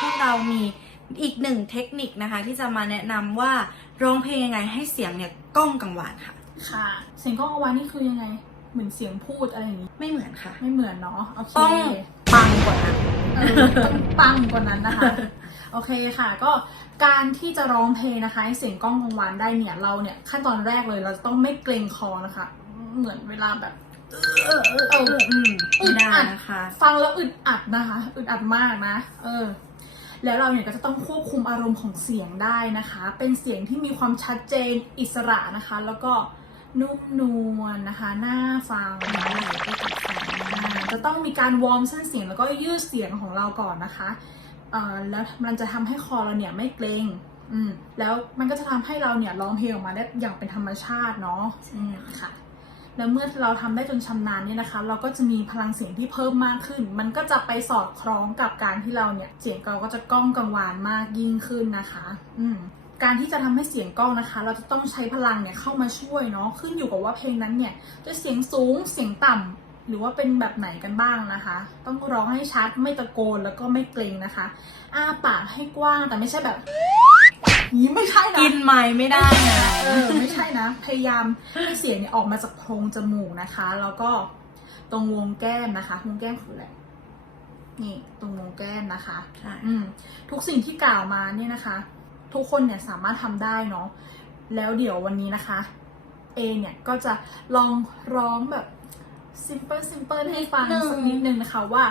พวกเรามีอีกหนึ่งเทคนิคนะคะ ที่จะมาแนะนำว่าร้องเพลงยังไงให้เสียงเนี่ยก้องกังวานค่ะ ค่ะ เสียงกล้องเอาไว้นี่คือยังไง เหมือนเสียงพูดอะไรอย่างนี้ ไม่เหมือนค่ะ ไม่เหมือนเนาะโอเคต้องปังกว่านั้น เออต้องปังกว่านั้นนะคะ โอเคค่ะ ก็การที่จะร้องเพลงนะคะให้เสียงกล้องกังวานได้เนี่ยเราเนี่ยขั้นตอนแรกเลยเราจะต้องไม่เกรงคอนะคะ เหมือนเวลาแบบ เออเออเออเอออืมไม่ได้นะคะ ฟังแล้วอึดอัดนะคะ อึดอัดมากนะ เออ แล้วเราเนี่ยก็จะต้องควบคุมอารมณ์ของเสียงได้นะคะ เป็นเสียงที่มีความชัดเจนอิสระนะคะ แล้วก็นุ่มนวลนะคะน่าฟังไหลไปกับฟังจะต้องมีการวอร์มเส้นเสียงแล้วก็ยืดเสียงของเราก่อนนะคะเอ่อแล้วมันจะทำให้คอเราเนี่ยไม่เกรงอืมแล้วมันก็จะทำให้เราเนี่ยร้องเพลงออกมาได้อย่างเป็นธรรมชาติเนาะอืมค่ะ แล้วเมื่อเราทำได้จนชำนาญเนี่ยนะคะ เราก็จะมีพลังเสียงที่เพิ่มมากขึ้น มันก็จะไปสอดคล้องกับการที่เราเนี่ยเสียงเราก็จะก้องกังวานมากยิ่งขึ้นนะคะ อืมการที่จะทำให้เสียงก้องนะคะ เราจะต้องใช้พลังเนี่ยเข้ามาช่วยเนาะขึ้นอยู่กับว่าเพลงนั้นเนี่ยจะเสียงสูงเสียงต่ำหรือว่าเป็นแบบไหนกันบ้างนะคะ ต้องร้องให้ชัดไม่ตะโกนแล้วก็ไม่เกรงนะคะอ้าปากให้กว้างแต่ไม่ใช่แบบ นี้ไม่ใช่นะกินไม้ไม่ได้นะเออไม่ใช่นะ พยายามให้เสียงเนี่ยออกมาจากโพรงจมูกนะคะ แล้วก็ตรงวงแก้มนะคะวงแก้มคืออะไรนี่ตรงวงแก้มนะคะใช่อืมทุกสิ่งที่กล่าวมาเนี่ยนะคะ ทุกคนเนี่ยสามารถทำได้เนาะแล้วเดี๋ยววันนี้นะคะ เอเนี่ยก็จะลองร้องแบบ simple simple ให้ฟังสักนิดนึงนะคะว่า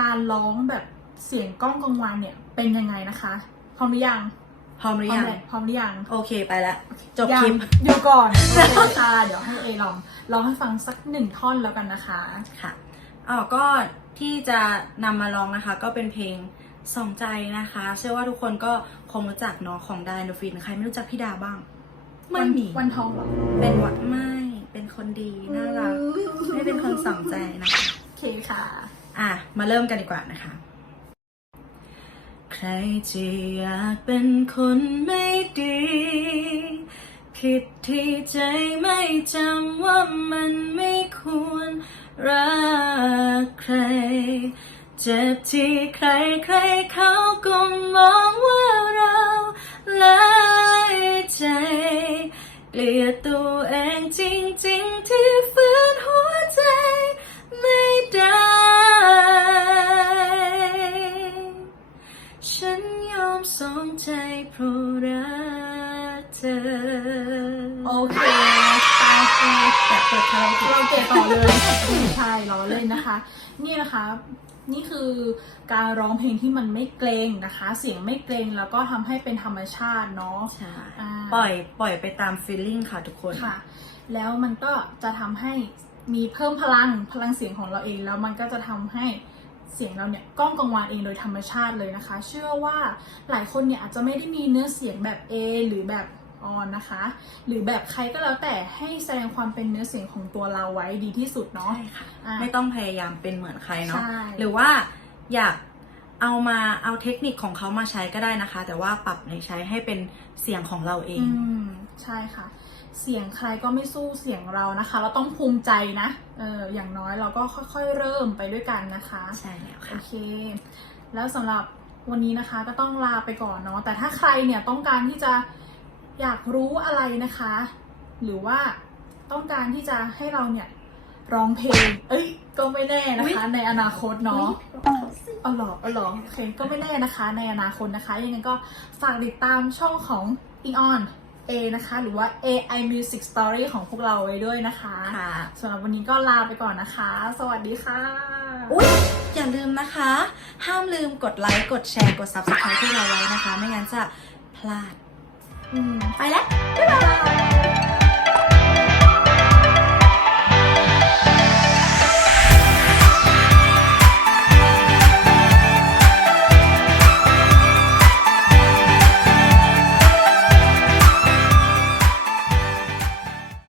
การร้องแบบเสียงก้องกังวานเนี่ยเป็นยังไงนะคะพร้อมหรือยัง พร้อมหรือยัง พร้อมหรือยัง โอเคไปละจบยัคลิงปเดี๋ยวก่อนโอเคค่ะเดี๋ยวให้เอลองลองให้ฟังสักหนึ่งท่อนแล้วกันนะคะค่ะอ๋อก็ที่จะนำมาร้องนะคะ ก็เป็นเพลงสองใจนะคะ เชื่อว่าทุกคนก็คงรู้จักเนาะของไดโนฟิน ใครไม่รู้จักพี่ดาบ้าง ไม่มี วันทองเหรอ เป็นวัดไม่ เป็นคนดีน่ารัก ไม่เป็นคนสองใจนะคะ โอเคค่ะ อะ มาเริ่มกันดีกว่านะคะใครจะอยากเป็นคนไม่ดี ผิดที่ใจไม่จำว่ามันไม่ควรรักใคร เจ็บที่ใครใครเขาก็มองว่าเราหลายใจ เกลียดตัวเองจริงๆที่ฝื ฉันยอมสองใจเพราะรักเธอ โอเคตามเออยากเปิดคาราโอเกะเราเกะต่อเลยไม่ใช่เราเล่นนะคะ นี่นะคะ นี่คือการร้องเพลงที่มันไม่เกรงนะคะ เสียงไม่เกรงแล้วก็ทำให้เป็นธรรมชาติเนาะใช่ อ่า ปล่อยปล่อยไปตามฟีลลิ่งค่ะทุกคน ค่ะ แล้วมันก็จะทำให้มีเพิ่มพลังพลังเสียงของเราเอง แล้วมันก็จะทำให้ เสียงเราเนี่ยก้องกังวานเองโดยธรรมชาติเลยนะคะ เชื่อว่าหลายคนเนี่ยอาจจะไม่ได้มีเนื้อเสียงแบบ A หรือแบบออนนะคะ หรือแบบใครก็แล้วแต่ให้แสดงความเป็นเนื้อเสียงของตัวเราไว้ดีที่สุดเนาะใช่ค่ะอ่าไม่ต้องพยายามเป็นเหมือนใครเนาะใช่หรือว่าอยาก เอามาเอาเทคนิคของเขามาใช้ก็ได้นะคะ แต่ว่าปรับในใช้ให้เป็นเสียงของเราเอง อืมใช่ค่ะ เสียงใครก็ไม่สู้เสียงเรานะคะ เราต้องภูมิใจนะเอออย่างน้อยเราก็ค่อยๆ เริ่มไปด้วยกันนะคะใช่แล้วโอค่ะ เค แล้วสำหรับวันนี้นะคะก็ต้องลาไปก่อนเนาะแต่ถ้าใครเนี่ยต้องการที่จะอยากรู้อะไรนะคะ หรือว่าต้องการที่จะให้เราเนี่ย ร้องเพลง เอ้ย ก็ไม่แน่นะคะ ในอนาคตเนาะอ๋อเหรออ๋อเหรอโอเค ก็ไม่แน่นะคะ ในอนาคตนะคะ ยังไงก็ฝากติดตามช่องของ e o n A นะคะ หรือว่า AI Music Story ของพวกเราไว้ด้วยนะคะค่ะสำหรับวันนี้ก็ลาไปก่อนนะคะ สวัสดีค่ะ อุ๊ย อย่าลืมนะคะ ห้ามลืมกดไลค์ กดแชร์ กด subscribe ที่เราไว้นะคะ ไม่งั้นจะพลาด อืม ไปแล้ว บ๊ายบาย